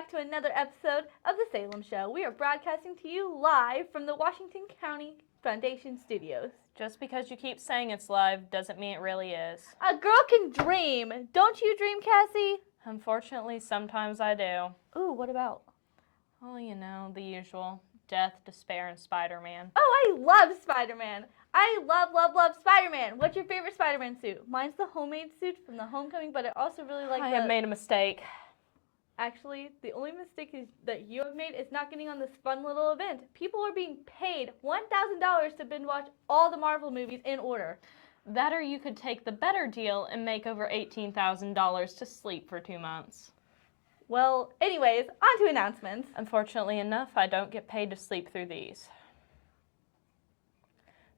back to another episode of the Salem Show. We are broadcasting to you live from the Washington County Foundation Studios. Just because you keep saying it's live doesn't mean it really is. A girl can dream. Don't you dream, Cassie? Unfortunately, sometimes I do. Ooh, what about? Well, you know, the usual. Death, despair, and Spider-Man. Oh, I love Spider-Man. I love Spider-Man. What's your favorite Spider-Man suit? Mine's the homemade suit from the Homecoming, but I also really like I have made a mistake. Actually, the only mistake that you have made is not getting on this fun little event. People are being paid $1,000 to binge watch all the Marvel movies in order. That or you could take the better deal and make over $18,000 to sleep for 2 months. Well, anyways, on to announcements. Unfortunately enough, I don't get paid to sleep through these.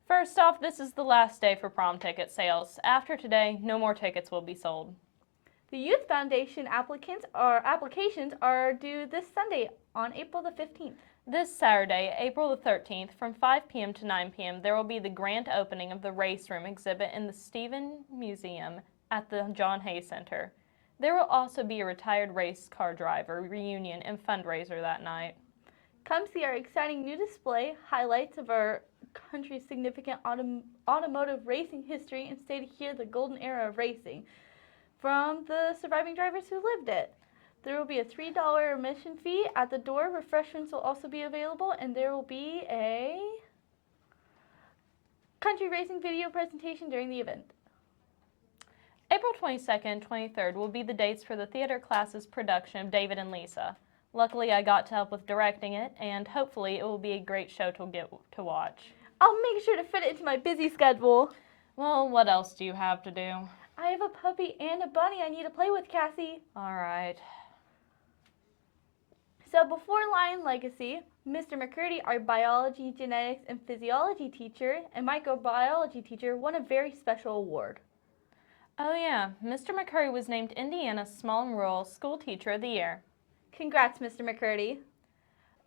First off, this is the last day for prom ticket sales. After today, no more tickets will be sold. The Youth Foundation applications are due this Sunday on April the 15th. This Saturday, April the 13th, from 5 p.m. to 9 p.m., there will be the grand opening of the Race Room exhibit in the Stephen Museum at the John Hay Center. There will also be a retired race car driver reunion and fundraiser that night. Come see our exciting new display, highlights of our country's significant automotive racing history, and stay to hear the golden era of racing from the surviving drivers who lived it. There will be a $3 admission fee at the door. Refreshments will also be available, and there will be a country racing video presentation during the event. April 22nd, 23rd will be the dates for the theater class's production of David and Lisa. Luckily, I got to help with directing it, and hopefully it will be a great show to get to watch. I'll make sure to fit it into my busy schedule. Well, what else do you have to do? I have a puppy and a bunny I need to play with, Cassie. All right. So before Lion Legacy, Mr. McCurdy, our biology, genetics, and physiology teacher and microbiology teacher, won a very special award. Oh yeah, Mr. McCurdy was named Indiana's Small and Rural School Teacher of the Year. Congrats, Mr. McCurdy.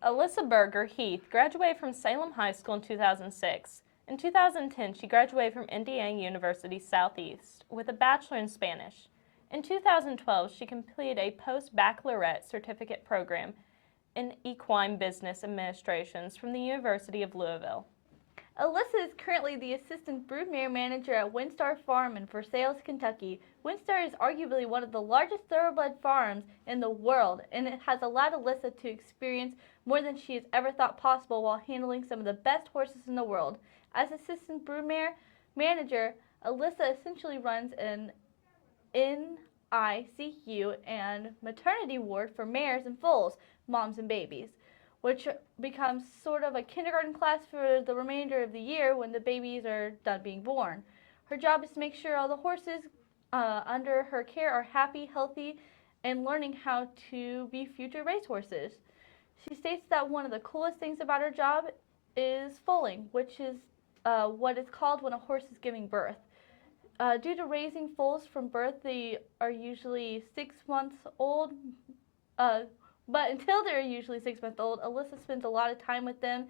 Alyssa Berger Heath graduated from Salem High School in 2006. In 2010, she graduated from Indiana University Southeast with a Bachelor in Spanish. In 2012, she completed a post-baccalaureate certificate program in equine business administrations from the University of Louisville. Alyssa is currently the assistant broodmare manager at Windstar Farm in Versailles, Kentucky. Windstar is arguably one of the largest thoroughbred farms in the world, and it has allowed Alyssa to experience more than she has ever thought possible while handling some of the best horses in the world. As assistant broodmare manager, Alyssa essentially runs an NICU and maternity ward for mares and foals, moms and babies, which becomes sort of a kindergarten class for the remainder of the year when the babies are done being born. Her job is to make sure all the horses under her care are happy, healthy, and learning how to be future racehorses. She states that one of the coolest things about her job is foaling, which is what is called when a horse is giving birth. Due to raising foals from birth, they are usually 6 months old, but until they're usually 6 months old, Alyssa spends a lot of time with them,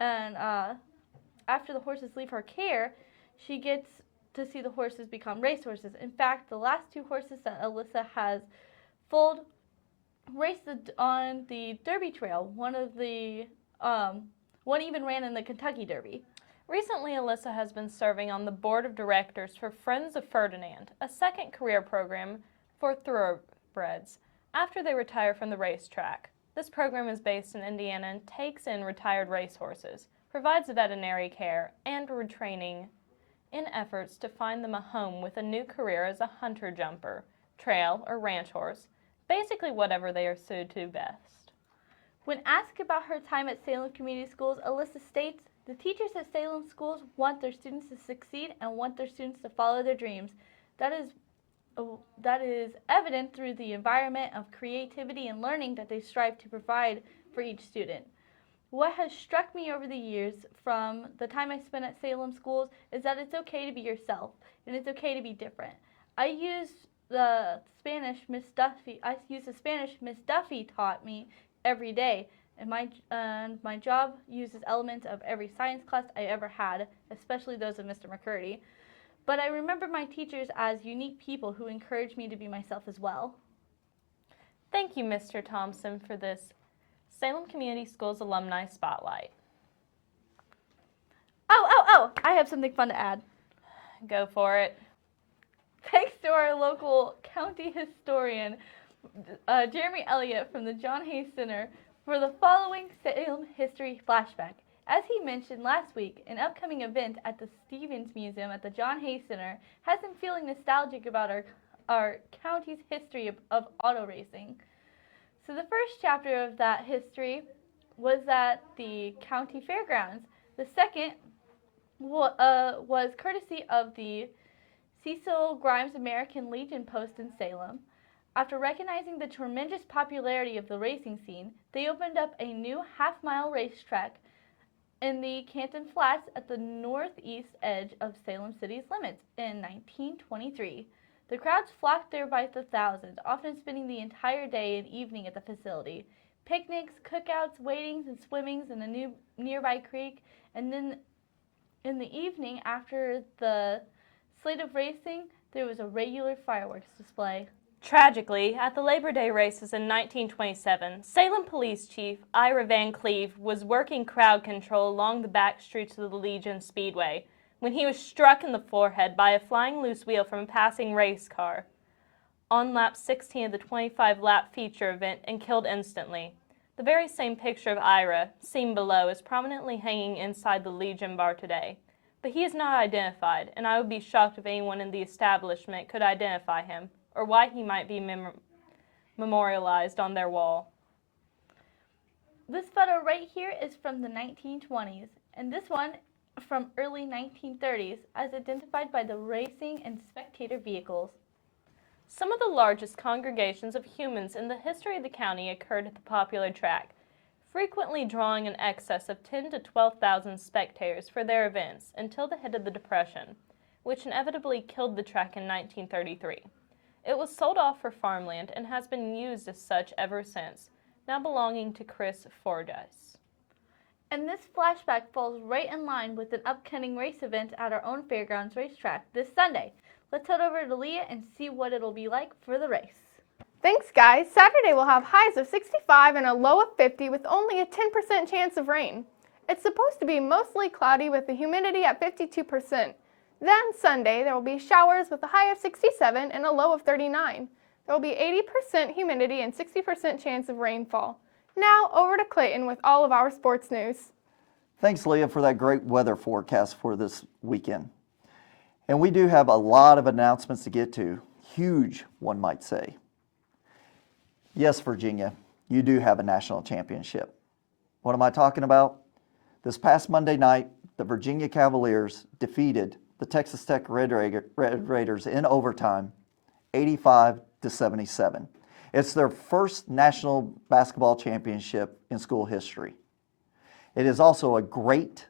and after the horses leave her care, she gets to see the horses become racehorses. In fact, the last 2 horses that Alyssa has foaled raced on the Derby Trail. One even ran in the Kentucky Derby. Recently, Alyssa has been serving on the board of directors for Friends of Ferdinand, a second career program for thoroughbreds, after they retire from the racetrack. This program is based in Indiana and takes in retired racehorses, provides veterinary care, and retraining in efforts to find them a home with a new career as a hunter-jumper, trail, or ranch horse, basically whatever they are suited to best. When asked about her time at Salem Community Schools, Alyssa states, "The teachers at Salem Schools want their students to succeed and want their students to follow their dreams. That is evident through the environment of creativity and learning that they strive to provide for each student. What has struck me over the years from the time I spent at Salem Schools is that it's okay to be yourself and it's okay to be different. I use the Spanish Miss Duffy taught me every day, and my job uses elements of every science class I ever had, especially those of Mr. McCurdy. But I remember my teachers as unique people who encouraged me to be myself as well." Thank you, Mr. Thompson, for this Salem Community Schools Alumni Spotlight. I have something fun to add. Go for it. Thanks to our local county historian, Jeremy Elliott from the John Hayes Center, for the following Salem History flashback. As he mentioned last week, an upcoming event at the Stevens Museum at the John Hayes Center has him feeling nostalgic about our county's history of auto racing. So the first chapter of that history was at the county fairgrounds. The second was courtesy of the Cecil Grimes American Legion post in Salem. After recognizing the tremendous popularity of the racing scene, they opened up a new half-mile racetrack in the Canton Flats at the northeast edge of Salem City's limits in 1923. The crowds flocked there by the thousands, often spending the entire day and evening at the facility. Picnics, cookouts, wadings, and swimmings in a nearby creek, and then in the evening, after the slate of racing, there was a regular fireworks display. Tragically, at the Labor Day races in 1927, Salem Police Chief Ira Van Cleve was working crowd control along the back streets of the Legion Speedway when he was struck in the forehead by a flying loose wheel from a passing race car on lap 16 of the 25-lap feature event and killed instantly. The very same picture of Ira, seen below, is prominently hanging inside the Legion bar today. But he is not identified, and I would be shocked if anyone in the establishment could identify him, or why he might be memorialized on their wall. This photo right here is from the 1920s, and this one from early 1930s, as identified by the racing and spectator vehicles. Some of the largest congregations of humans in the history of the county occurred at the popular track, frequently drawing an excess of 10,000 to 12,000 spectators for their events until the hit of the Depression, which inevitably killed the track in 1933. It was sold off for farmland and has been used as such ever since, now belonging to Chris Fordyce. And this flashback falls right in line with an upcoming race event at our own fairgrounds racetrack this Sunday. Let's head over to Leah and see what it'll be like for the race. Thanks, guys. Saturday will have highs of 65 and a low of 50 with only a 10% chance of rain. It's supposed to be mostly cloudy with the humidity at 52%. Then Sunday, there will be showers with a high of 67 and a low of 39. There will be 80% humidity and 60% chance of rainfall. Now over to Clayton with all of our sports news. Thanks, Leah, for that great weather forecast for this weekend. And we do have a lot of announcements to get to. Huge, one might say. Yes, Virginia, you do have a national championship. What am I talking about? This past Monday night, the Virginia Cavaliers defeated the Texas Tech Red Raiders in overtime, 85-77. It's their first national basketball championship in school history. It is also a great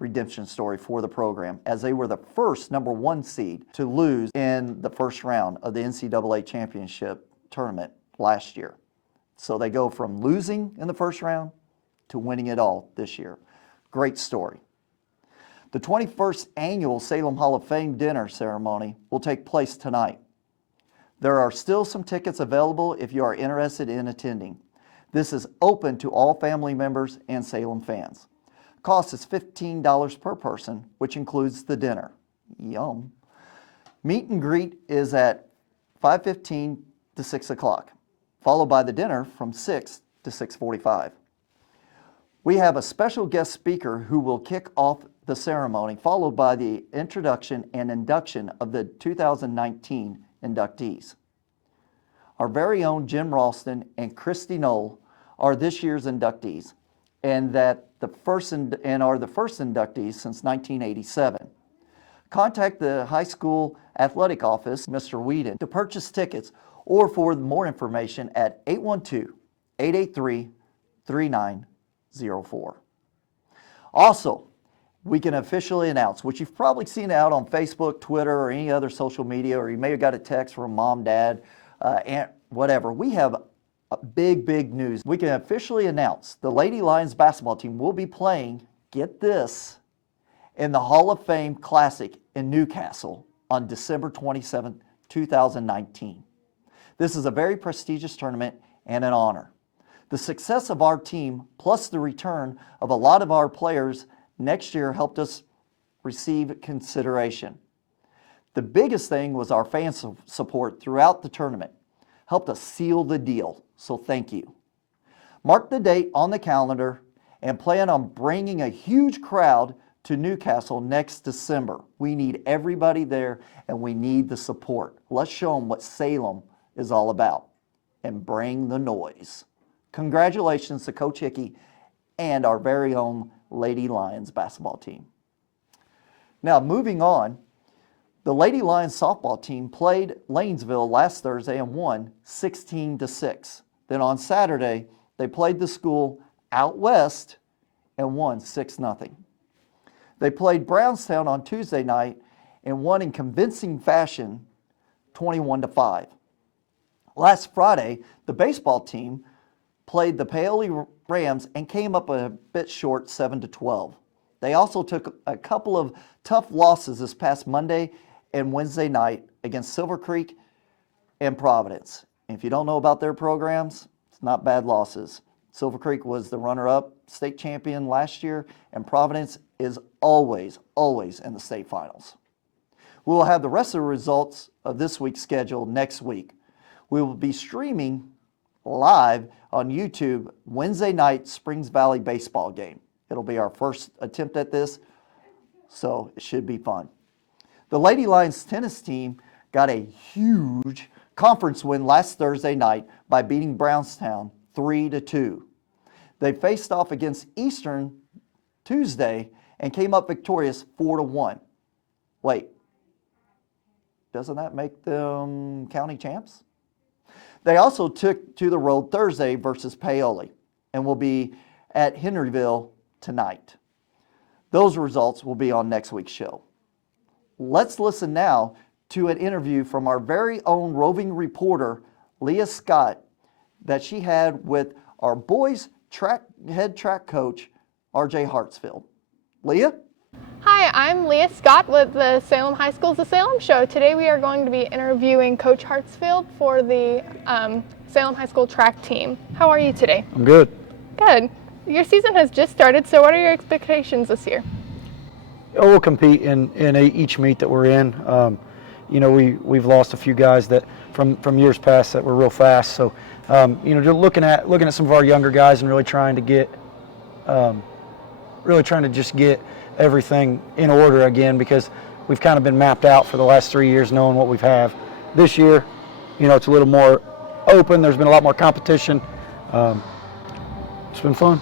redemption story for the program, as they were the first #1 seed to lose in the first round of the NCAA championship tournament last year. So they go from losing in the first round to winning it all this year. Great story. The 21st annual Salem Hall of Fame dinner ceremony will take place tonight. There are still some tickets available if you are interested in attending. This is open to all family members and Salem fans. Cost is $15 per person, which includes the dinner. Yum. Meet and greet is at 5:15 to 6 o'clock, followed by the dinner from 6 to 6:45. We have a special guest speaker who will kick off the ceremony, followed by the introduction and induction of the 2019 inductees. Our very own Jim Ralston and Christy Knoll are this year's inductees, and are the first inductees since 1987. Contact the high school athletic office, Mr. Whedon, to purchase tickets or for more information at 812-883-3904. Also, we can officially announce, which you've probably seen out on Facebook, Twitter, or any other social media, or you may have got a text from mom, dad, aunt, whatever. We have big news. We can officially announce the Lady Lions basketball team will be playing, get this, in the Hall of Fame Classic in Newcastle on December 27, 2019. This is a very prestigious tournament and an honor. The success of our team, plus the return of a lot of our players next year, helped us receive consideration. The biggest thing was our fan support throughout the tournament. Helped us seal the deal, so thank you. Mark the date on the calendar and plan on bringing a huge crowd to Newcastle next December. We need everybody there and we need the support. Let's show them what Salem is all about and bring the noise. Congratulations to Coach Hickey and our very own Lady Lions basketball team. Now moving on, the Lady Lions softball team played Lanesville last Thursday and won 16-6. Then on Saturday, they played the school out west and won 6-0. They played Brownstown on Tuesday night and won in convincing fashion 21-5. Last Friday, the baseball team played the Paoli Rams and came up a bit short 7-12. They also took a couple of tough losses this past Monday and Wednesday night against Silver Creek and Providence. And if you don't know about their programs, it's not bad losses. Silver Creek was the runner-up state champion last year, and Providence is always in the state finals. We will have the rest of the results of this week's schedule next week. We will be streaming live on YouTube Wednesday night Springs Valley baseball game. It'll be our first attempt at this, so it should be fun. The Lady Lions tennis team got a huge conference win last Thursday night by beating Brownstown 3-2. They faced off against Eastern Tuesday and came up victorious 4-1. Wait, doesn't that make them county champs? They also took to the road Thursday versus Paoli and will be at Henryville tonight. Those results will be on next week's show. Let's listen now to an interview from our very own roving reporter, Leah Scott, that she had with our boys' head track coach, R.J. Hartsfield. Leah? Hi, I'm Leah Scott with the Salem High School's The Salem Show. Today we are going to be interviewing Coach Hartsfield for the Salem High School track team. How are you today? I'm good. Good. Your season has just started, so what are your expectations this year? Oh, we'll compete in each meet that we're in. You know, we've lost a few guys that from years past that were real fast. So, you know, just looking at some of our younger guys and really trying to just get everything in order again, because we've kind of been mapped out for the last 3 years, knowing what we've have. This year, you know, it's a little more open. There's been a lot more competition. It's been fun.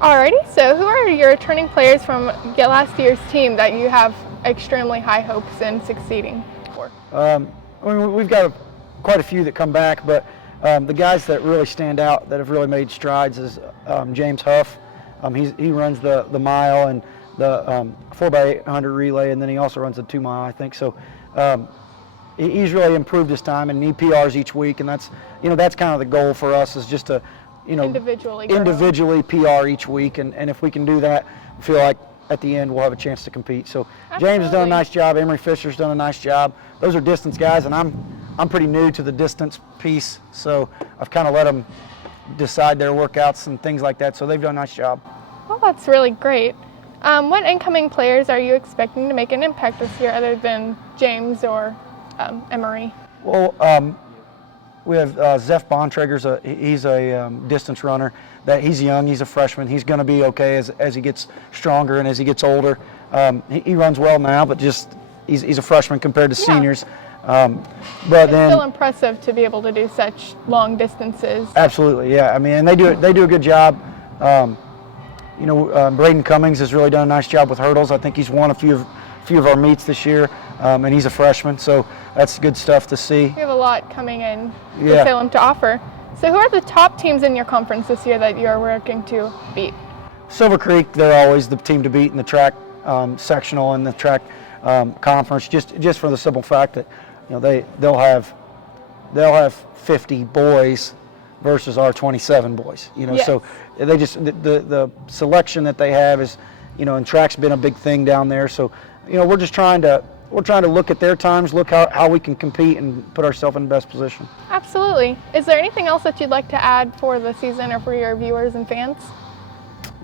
Alrighty, so who are your returning players from last year's team that you have extremely high hopes in succeeding for? I mean, we've got quite a few that come back, but the guys that really stand out that have really made strides is James Huff. He runs the mile and the 4x800 relay, and then he also runs the 2 mile, I think. So he's really improved his time, and he PRs each week, and that's kind of the goal for us, is just to individually PR each week, and if we can do that, I feel like at the end we'll have a chance to compete. So Absolutely. James has done a nice job. Emery Fisher's done a nice job. Those are distance guys, and I'm pretty new to the distance piece, so I've kind of let them decide their workouts and things like that. So they've done a nice job. Well, that's really great. What incoming players are you expecting to make an impact this year, other than James or Emery? Well, we have Zeph Bontrager's he's a distance runner. He's young, he's a freshman. He's going to be okay as he gets stronger and as he gets older. He runs well now, but just he's a freshman compared to seniors. But it's then still impressive to be able to do such long distances. Absolutely, yeah. I mean, and they do a good job. You know, Braden Cummings has really done a nice job with hurdles. I think he's won a few of our meets this year, and he's a freshman, so that's good stuff to see. We have a lot coming in to Salem to offer. So who are the top teams in your conference this year that you're working to beat? Silver Creek, they're always the team to beat in the track sectional and the track conference, just for the simple fact that, you know, they'll have 50 boys versus our 27 boys. You know, yes. So they just the selection that they have is, you know, and track's been a big thing down there. So, you know, we're just trying to we're trying to look at their times, look how we can compete and put ourselves in the best position. Absolutely. Is there anything else that you'd like to add for the season or for your viewers and fans?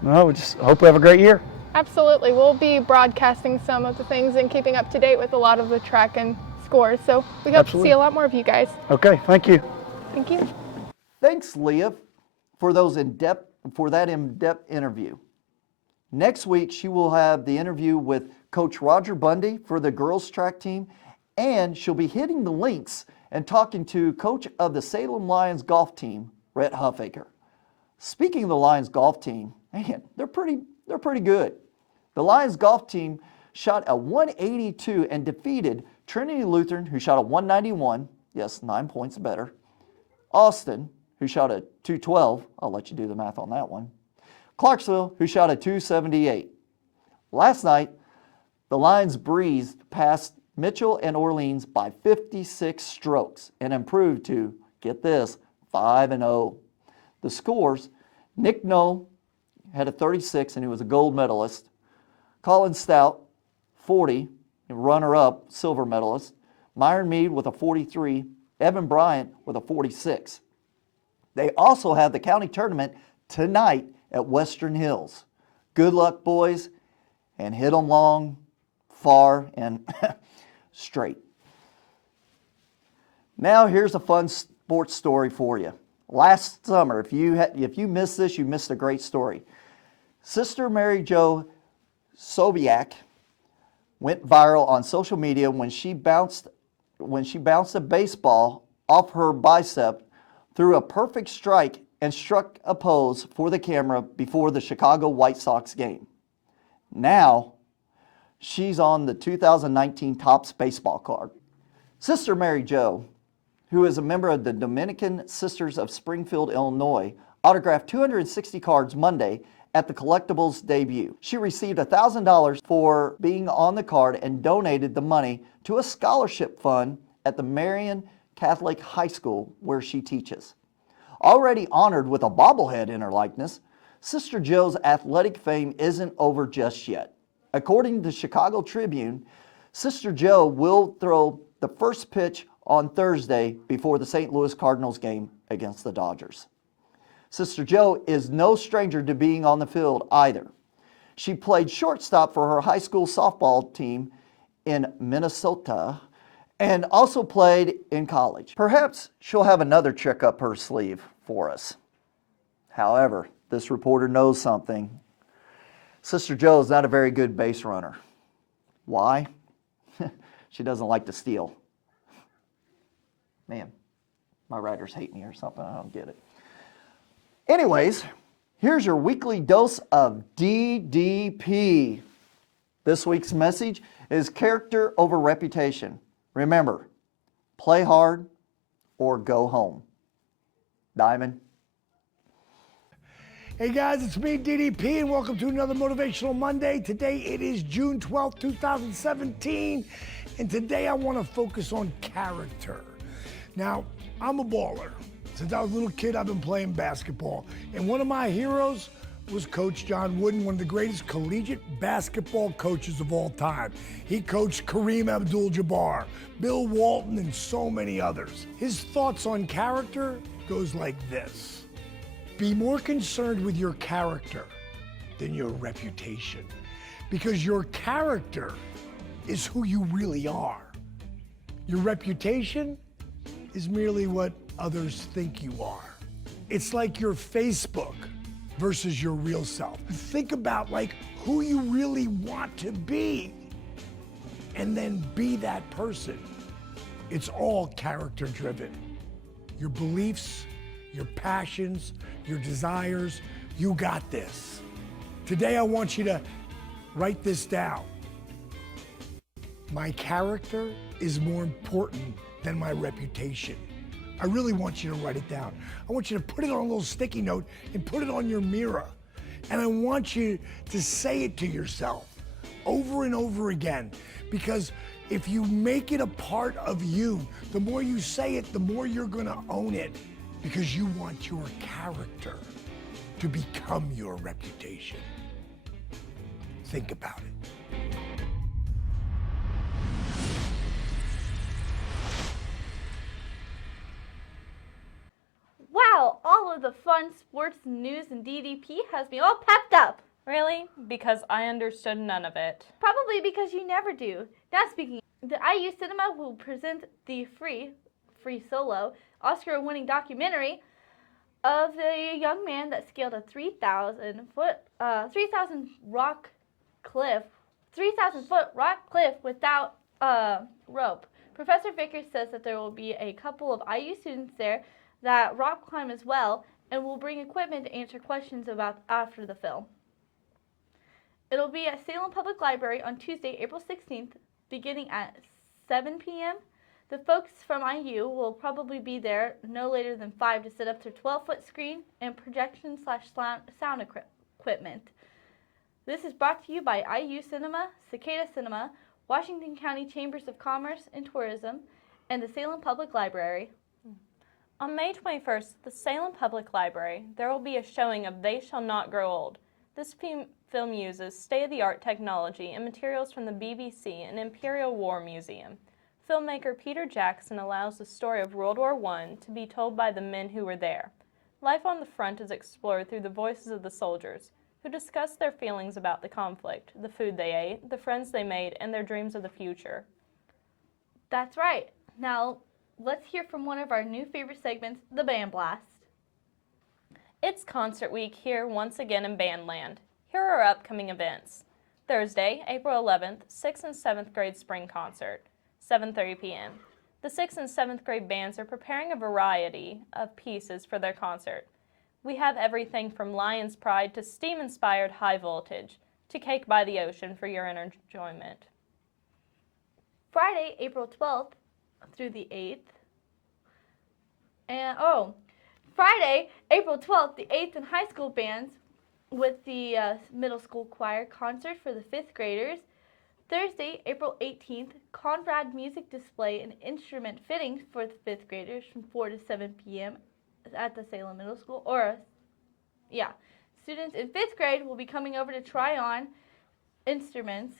No, we just hope we have a great year. Absolutely. We'll be broadcasting some of the things and keeping up to date with a lot of the track and scores. So we hope to see a lot more of you guys. Okay, thank you. Thank you. Thanks, Leah, for that in-depth interview. Next week, she will have the interview with Coach Roger Bundy for the girls track team, and she'll be hitting the links and talking to coach of the Salem Lions golf team, Rhett Huffaker. Speaking of the Lions golf team, man, they're pretty good. The Lions golf team shot a 182 and defeated Trinity Lutheran, who shot a 191, yes, 9 points better. Austin, who shot a 212, I'll let you do the math on that one. Clarksville, who shot a 278. Last night, the Lions breezed past Mitchell and Orleans by 56 strokes and improved to, get this, 5-0. The scores, Nick Knoll had a 36 and he was a gold medalist. Colin Stout, 40, runner-up, silver medalist. Myron Mead with a 43. Evan Bryant with a 46. They also have the county tournament tonight at Western Hills. Good luck, boys, and hit them long, far, and straight. Now here's a fun sports story for you. Last summer, if you missed this, you missed a great story. Sister Mary Jo Sobiak went viral on social media when she bounced a baseball off her bicep, threw a perfect strike, and struck a pose for the camera before the Chicago White Sox game. Now, she's on the 2019 Topps baseball card. Sister Mary Jo, who is a member of the Dominican Sisters of Springfield, Illinois, autographed 260 cards Monday at the collectibles debut. She received $1,000 for being on the card and donated the money to a scholarship fund at the Marian Catholic High School where she teaches. Already honored with a bobblehead in her likeness, Sister Joe's athletic fame isn't over just yet. According to the Chicago Tribune, Sister Joe will throw the first pitch on Thursday before the St. Louis Cardinals game against the Dodgers. Sister Joe is no stranger to being on the field either. She played shortstop for her high school softball team in Minnesota and also played in college. Perhaps she'll have another trick up her sleeve for us. However, this reporter knows something. Sister Joe is not a very good base runner. Why? She doesn't like to steal. Man, my writers hate me or something. I don't get it. Anyways, here's your weekly dose of DDP. This week's message is character over reputation. Remember, play hard or go home. Diamond. Hey guys, it's me, DDP, and welcome to another Motivational Monday. Today it is June 12th, 2017, and today I want to focus on character. Now, I'm a baller. Since I was a little kid, I've been playing basketball, and one of my heroes was Coach John Wooden, one of the greatest collegiate basketball coaches of all time. He coached Kareem Abdul-Jabbar, Bill Walton, and so many others. His thoughts on character goes like this. Be more concerned with your character than your reputation, because your character is who you really are. Your reputation is merely what others think you are. It's like your Facebook versus your real self. Think about like who you really want to be and then be that person. It's all character driven. Your beliefs, your passions, your desires, you got this. Today I want you to write this down. My character is more important than my reputation. I really want you to write it down. I want you to put it on a little sticky note and put it on your mirror. And I want you to say it to yourself over and over again. Because if you make it a part of you, the more you say it, the more you're gonna own it. Because you want your character to become your reputation. Think about it. of the fun sports news and DDP has me all pepped up. Really? Because I understood none of it. Probably because you never do. Now speaking, the IU Cinema will present the free solo Oscar-winning documentary of the young man that scaled a 3,000 foot rock cliff without rope. Professor Vickers says that there will be a couple of IU students there that rock climb as well and will bring equipment to answer questions about after the film. It'll be at Salem Public Library on Tuesday, April 16th, beginning at 7 p.m. The folks from IU will probably be there no later than 5 to set up their 12-foot screen and projection/sound equipment. This is brought to you by IU Cinema, Cicada Cinema, Washington County Chambers of Commerce and Tourism, and the Salem Public Library. On May 21st, at the Salem Public Library, there will be a showing of They Shall Not Grow Old. This film uses state-of-the-art technology and materials from the BBC and Imperial War Museum. Filmmaker Peter Jackson allows the story of World War I to be told by the men who were there. Life on the front is explored through the voices of the soldiers, who discuss their feelings about the conflict, the food they ate, the friends they made, and their dreams of the future. That's right. Now, let's hear from one of our new favorite segments, the Band Blast. It's concert week here once again in Bandland. Here are our upcoming events. Thursday, April 11th, 6th and 7th grade spring concert, 7:30 p.m. The 6th and 7th grade bands are preparing a variety of pieces for their concert. We have everything from Lion's Pride to steam-inspired High Voltage to Cake by the Ocean for your enjoyment. Friday, April 12th through the 8th. Friday, April 12th, the 8th and high school bands with the middle school choir concert for the 5th graders. Thursday, April 18th, Conrad music display and instrument fitting for the 5th graders from 4 to 7 p.m. at the Salem Middle School. Students in 5th grade will be coming over to try on instrument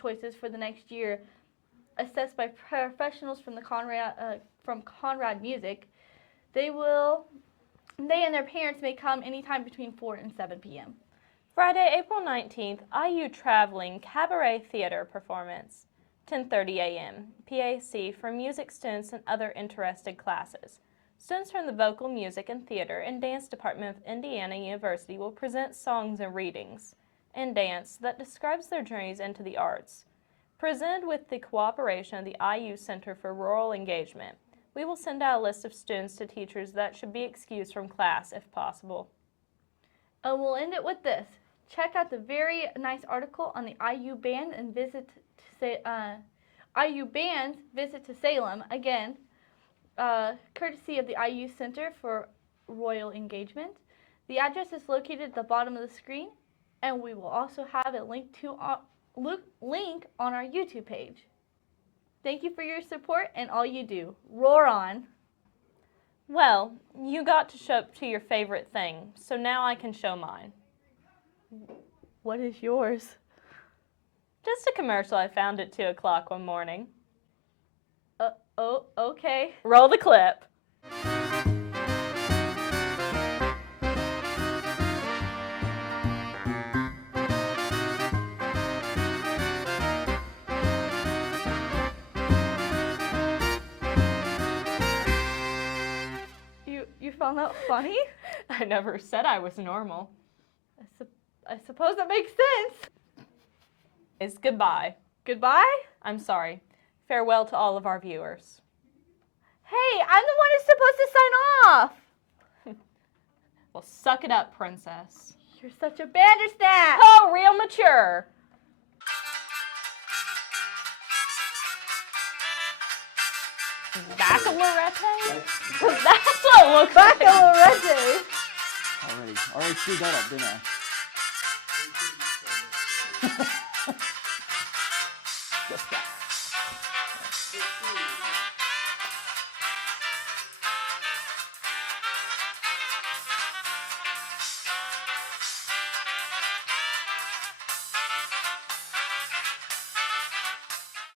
choices for the next year, assessed by professionals from Conrad Music. They and their parents may come anytime between 4 and 7 p.m. Friday, April 19th, IU Traveling Cabaret Theater Performance, 10:30 a.m., PAC for music students and other interested classes. Students from the Vocal Music and Theater and Dance Department of Indiana University will present songs and readings and dance that describes their journeys into the arts. Presented with the cooperation of the IU Center for Rural Engagement, we will send out a list of students to teachers that should be excused from class if possible. And we'll end it with this. Check out the very nice article on the IU Band and IU Band's visit to Salem, again, courtesy of the IU Center for Rural Engagement. The address is located at the bottom of the screen, and we will also have it linked on our YouTube page. Thank you for your support and all you do. Roar on. Well, you got to show up to your favorite thing, so now I can show mine. What is yours? Just a commercial I found at 2 o'clock one morning. Okay. Roll the clip. You found that funny? I never said I was normal. I suppose that makes sense. It's goodbye. Goodbye? I'm sorry. Farewell to all of our viewers. Hey, I'm the one who's supposed to sign off. Well, suck it up, princess. You're such a bandersnatch. Oh, real mature. Baccalaureate? That's what it looks like. Baccalaureate. Already screwed that up, didn't I? Just that.